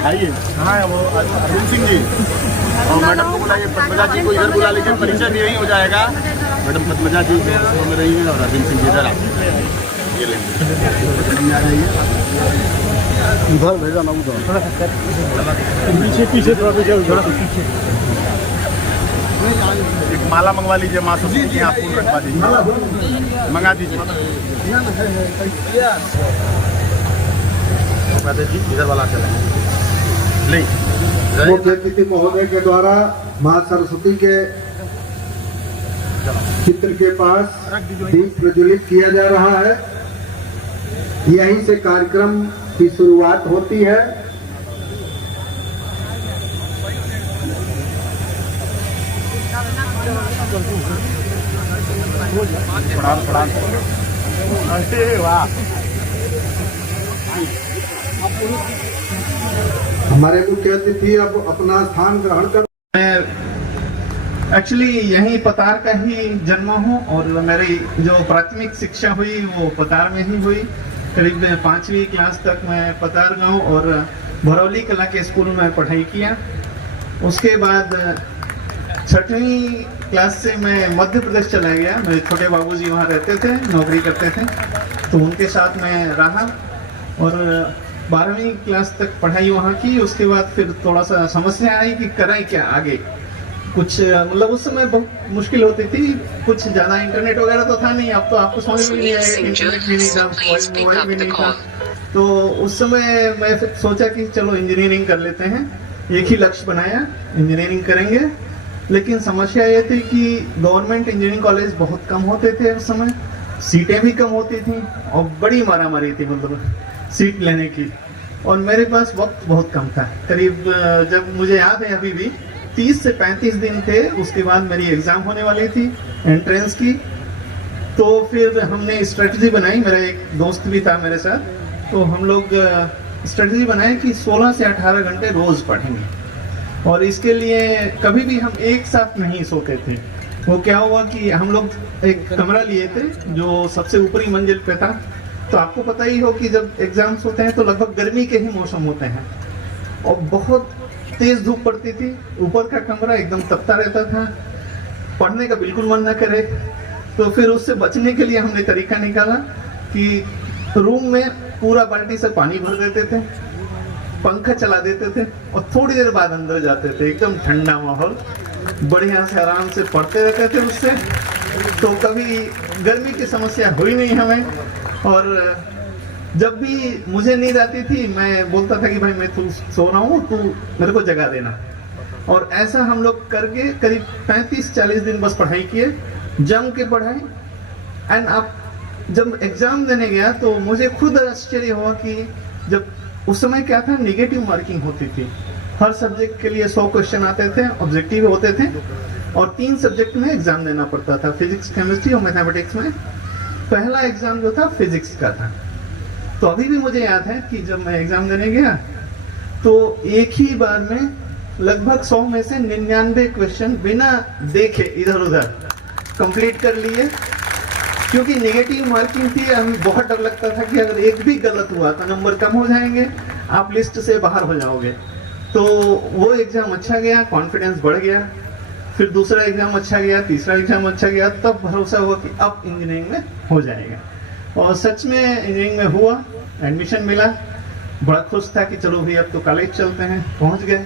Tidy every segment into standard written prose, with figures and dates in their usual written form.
आइए। कहाँ है वो? अरविंद सिंह जी। और मैडम को बुलाइए, पद्मजा जी को इधर बुला लीजिए, परिचय भी यहीं हो जाएगा। मैडम पद्मजा जी में रही है और अरविंद सिंह जी इधर आइए। ये लेंगे आ रही है इधर भेजा ना उधर पीछे पीछे थोड़ा पीछे। एक माला मंगवा लीजिए, माँ सब जी आप फूल रखवा दीजिए, मंगा दीजिए। जी इधर वाला चला ले। मुख्य अतिथि महोदय के द्वारा माँ सरस्वती के चित्र के पास दीप प्रज्वलित किया जा रहा है। यहीं से कार्यक्रम की शुरुआत होती है। हमारे मुख्य अतिथि अब अपना स्थान ग्रहण कर। एक्चुअली यहीं पतार का ही जन्म हूँ और मेरी जो प्राथमिक शिक्षा हुई वो पतार में ही हुई। करीब 5वीं क्लास तक मैं पतार गांव और भरौली कला के स्कूल में पढ़ाई किया। उसके बाद 6वीं क्लास से मैं मध्य प्रदेश चला गया। मेरे छोटे बाबूजी वहाँ रहते थे, नौकरी करते थे, तो उनके साथ मैं रहा और 12वीं क्लास तक पढ़ाई वहाँ की। उसके बाद फिर थोड़ा सा समस्या आई कि करें क्या आगे। कुछ मतलब उस समय बहुत मुश्किल होती थी, कुछ ज़्यादा इंटरनेट वगैरह तो था नहीं। अब तो आपको समझ में नहीं आएगा, इंटरनेट भी नहीं था, मोबाइल भी नहीं था। तो उस समय मैं फिर सोचा कि चलो इंजीनियरिंग कर लेते हैं। एक ही लक्ष्य बनाया, इंजीनियरिंग करेंगे। लेकिन समस्या ये थी कि गवर्नमेंट इंजीनियरिंग कॉलेज बहुत कम होते थे उस समय, सीटें भी कम होती थी और बड़ी मारामारी थी मतलब सीट लेने की। और मेरे पास वक्त बहुत कम था। करीब जब मुझे याद है अभी भी 30 से 35 दिन थे। उसके बाद मेरी एग्जाम होने वाली थी एंट्रेंस की। तो फिर हमने स्ट्रेटजी बनाई, मेरा एक दोस्त भी था मेरे साथ, तो हम लोग स्ट्रेटजी बनाए कि 16 से 18 घंटे रोज पढ़ेंगे। और इसके लिए कभी भी हम एक साथ नहीं सोते थे। वो क्या हुआ कि हम लोग एक कमरा लिए थे जो सबसे ऊपरी मंजिल पे था। तो आपको पता ही हो कि जब एग्जाम्स होते हैं तो लगभग गर्मी के ही मौसम होते हैं और बहुत तेज धूप पड़ती थी। ऊपर का कमरा एकदम तपता रहता था, पढ़ने का बिल्कुल मन न करे। तो फिर उससे बचने के लिए हमने तरीका निकाला कि रूम में पूरा बाल्टी से पानी भर देते थे, पंखा चला देते थे और थोड़ी देर बाद अंदर जाते थे। एकदम ठंडा माहौल, बढ़िया से आराम से पढ़ते रहते थे उससे। तो कभी गर्मी की समस्या हुई नहीं हमें। और जब भी मुझे नींद आती थी मैं बोलता था कि भाई मैं तू सो रहा हूँ, तू मेरे को जगा देना। और ऐसा हम लोग करके करीब 35-40 दिन बस पढ़ाई किए, जम के पढ़ाई। एंड अब जब एग्जाम देने गया तो मुझे खुद आश्चर्य हुआ कि जब उस समय क्या था, निगेटिव मार्किंग होती थी। हर सब्जेक्ट के लिए 100 क्वेश्चन आते थे, ऑब्जेक्टिव होते थे और 3 सब्जेक्ट में एग्जाम देना पड़ता था, फिजिक्स, केमिस्ट्री और मैथमेटिक्स में। पहला एग्जाम जो था फिजिक्स का था। तो अभी भी मुझे याद है कि जब मैं एग्जाम देने गया तो एक ही बार में लगभग 100 में से 99 क्वेश्चन बिना देखे इधर उधर कंप्लीट कर लिए। क्योंकि नेगेटिव मार्किंग थी, हमें बहुत डर लगता था कि अगर एक भी गलत हुआ तो नंबर कम हो जाएंगे, आप लिस्ट से बाहर हो जाओगे। तो वो एग्जाम अच्छा गया, कॉन्फिडेंस बढ़ गया। फिर दूसरा एग्जाम अच्छा गया, तीसरा एग्जाम अच्छा गया, तब भरोसा हुआ कि अब इंजीनियरिंग में हो जाएगा। और सच में इंजीनियरिंग में हुआ, एडमिशन मिला। बड़ा खुश था कि चलो भाई अब तो कॉलेज चलते हैं। पहुंच गए,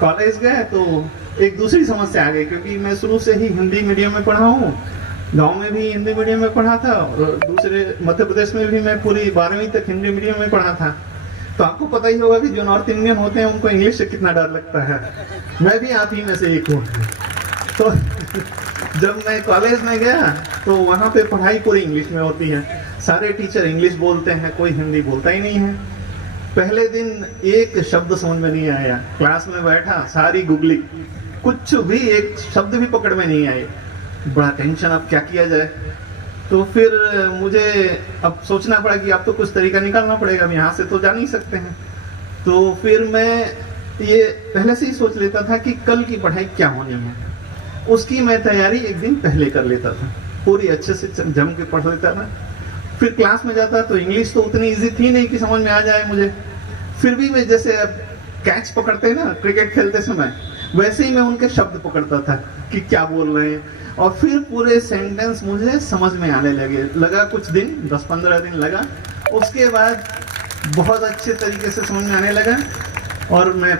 कॉलेज गए तो एक दूसरी समस्या आ गई, क्योंकि मैं शुरू से ही हिंदी मीडियम में पढ़ा हूँ। गांव में भी हिंदी मीडियम में पढ़ा था और दूसरे मध्य प्रदेश में भी मैं पूरी 12वीं तक हिंदी मीडियम में पढ़ा था। तो आपको पता ही होगा कि जो नॉर्थ इंडियन होते हैं उनको इंग्लिश से कितना डर लगता है। मैं भी आप ही में से एक हूँ। तो जब मैं कॉलेज में गया तो वहाँ पे पढ़ाई पूरी इंग्लिश में होती है, सारे टीचर इंग्लिश बोलते हैं, कोई हिंदी बोलता ही नहीं है। पहले दिन एक शब्द समझ में नहीं आया, क्लास में बैठा सारी गूगली, कुछ भी एक शब्द भी पकड़ में नहीं आए। बड़ा टेंशन, अब क्या किया जाए। तो फिर मुझे अब सोचना पड़ा कि अब तो कुछ तरीका निकालना पड़ेगा, अब यहाँ से तो जा नहीं सकते हैं। तो फिर मैं ये पहले से ही सोच लेता था कि कल की पढ़ाई क्या होनी है, उसकी मैं तैयारी एक दिन पहले कर लेता था, पूरी अच्छे से जम के पढ़ लेता था। फिर क्लास में जाता तो इंग्लिश तो उतनी इजी थी नहीं कि समझ में आ जाए मुझे। फिर भी मैं जैसे अब कैच पकड़ते हैं ना क्रिकेट खेलते समय, वैसे ही मैं उनके शब्द पकड़ता था कि क्या बोल रहे हैं, और फिर पूरे सेंटेंस मुझे समझ में आने लगा कुछ दिन, 10-15 दिन लगा। उसके बाद बहुत अच्छे तरीके से समझ में आने लगा और मैं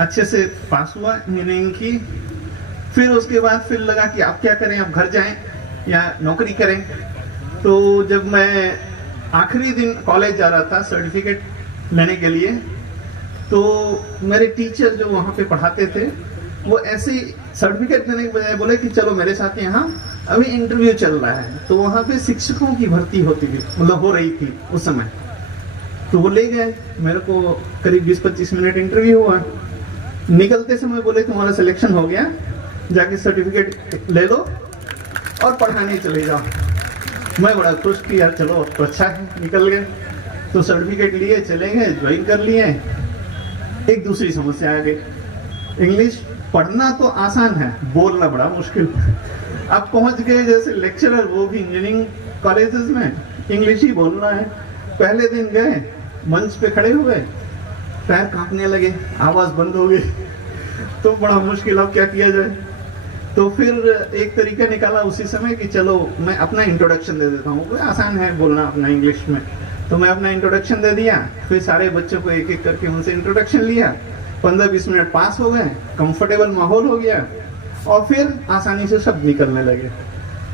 अच्छे से पास हुआ इंजीनियरिंग की। फिर उसके बाद फिर लगा कि अब क्या करें, अब घर जाएं या नौकरी करें। तो जब मैं आखिरी दिन कॉलेज जा रहा था सर्टिफिकेट लेने के लिए, तो मेरे टीचर जो वहाँ पे पढ़ाते थे वो ऐसे ही सर्टिफिकेट देने के बजाय बोले कि चलो मेरे साथ यहाँ अभी इंटरव्यू चल रहा है। तो वहाँ पे शिक्षकों की भर्ती होती थी, मतलब हो रही थी उस समय। तो वो ले गए, मेरे को करीब 20-25 मिनट इंटरव्यू हुआ। निकलते समय बोले तुम्हारा सिलेक्शन हो गया, जाके सर्टिफिकेट ले लो और पढ़ाने चले जाओ। मैं बड़ा खुश कि यार चलो अब तो अच्छा है, निकल गए। तो सर्टिफिकेट लिए चले गए, ज्वाइन कर लिए। एक दूसरी समस्या आ गई, इंग्लिश पढ़ना तो आसान है, बोलना बड़ा मुश्किल। अब पहुंच गए जैसे लेक्चरर, वो भी इंजीनियरिंग कॉलेजेस में, इंग्लिश ही बोलना है। पहले दिन गए, मंच पे खड़े हुए, पैर कांपने लगे, आवाज बंद हो गई। तो बड़ा मुश्किल, अब क्या किया जाए। तो फिर एक तरीका निकाला उसी समय कि चलो मैं अपना इंट्रोडक्शन दे देता हूँ, आसान है बोलना अपना इंग्लिश में। तो मैं अपना इंट्रोडक्शन दे दिया, फिर सारे बच्चों को एक एक करके उनसे इंट्रोडक्शन लिया। 15-20 मिनट पास हो गए, कंफर्टेबल माहौल हो गया और फिर आसानी से शब्द निकलने लगे।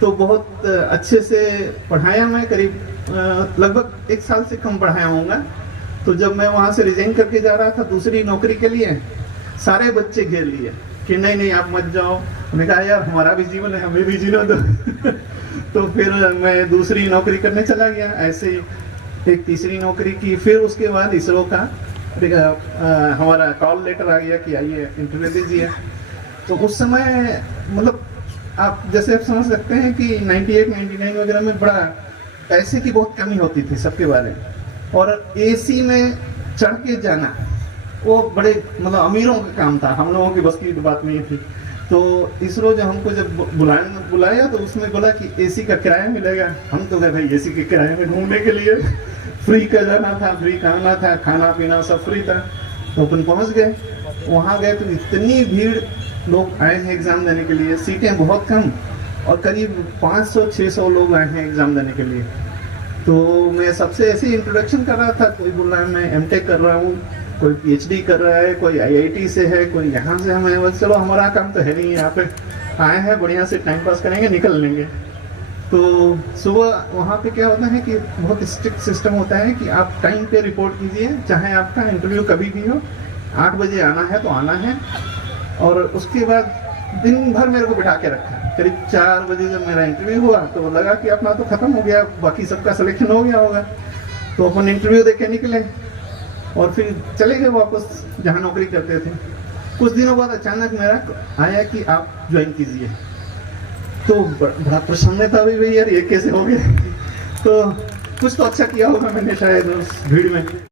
तो बहुत अच्छे से पढ़ाया मैं, करीब लगभग 1 साल से कम पढ़ाया होऊंगा। तो जब मैं वहाँ से रिजाइन करके जा रहा था दूसरी नौकरी के लिए, सारे बच्चे घेर लिए कि नहीं नहीं आप मत जाओ। मैंने कहा यार हमारा भी जीवन है, हमें भी जीना दो। तो फिर मैं दूसरी नौकरी करने चला गया। ऐसे एक तीसरी नौकरी की, फिर उसके बाद इसरो का हमारा कॉल लेटर आ गया कि आइए इंटरव्यू दीजिए। तो उस समय मतलब आप जैसे आप समझ सकते हैं कि 98-99 वगैरह में बड़ा पैसे की बहुत कमी होती थी सबके बारे में, और एसी में चढ़ के जाना वो बड़े मतलब अमीरों का काम था, हम लोगों की बस की बात नहीं थी। तो इसरो जो हमको जब बुलाया तो उसमें बोला कि एसी का किराया मिलेगा। हम तो गए भाई एसी के किराए में घूमने के लिए, फ्री का जाना था, फ्री का आना था, खाना पीना सब फ्री था। तो अपन पहुंच गए, वहाँ गए तो इतनी भीड़, लोग आए हैं एग्जाम देने के लिए, सीटें बहुत कम और करीब 500-600 लोग आए हैं एग्जाम देने के लिए। तो मैं सबसे ऐसे इंट्रोडक्शन कर रहा था, कोई बोल रहा है मैं एमटेक कर रहा हूँ, कोई पीएचडी कर रहा है, कोई आईआईटी से है, कोई यहाँ से। हमें बस चलो हमारा काम तो है नहीं, यहाँ पे आए हैं बढ़िया से टाइम पास करेंगे, निकल लेंगे। तो सुबह वहाँ पे क्या होता है कि बहुत स्ट्रिक्ट सिस्टम होता है कि आप टाइम पे रिपोर्ट कीजिए, चाहे आपका इंटरव्यू कभी भी हो। 8 बजे आना है तो आना है। और उसके बाद दिन भर मेरे को बिठा के रखा। करीब 4 बजे जब मेरा इंटरव्यू हुआ तो लगा कि अपना तो खत्म हो गया, बाकी सबका सिलेक्शन हो गया होगा। तो अपन इंटरव्यू देके निकले और फिर चले गए वापस जहाँ नौकरी करते थे। कुछ दिनों बाद अचानक मेरा आया कि आप ज्वाइन कीजिए। तो बड़ा प्रसन्नता हुई, भाई यार ये कैसे हो गया। तो कुछ तो अच्छा किया होगा मैंने शायद उस भीड़ में।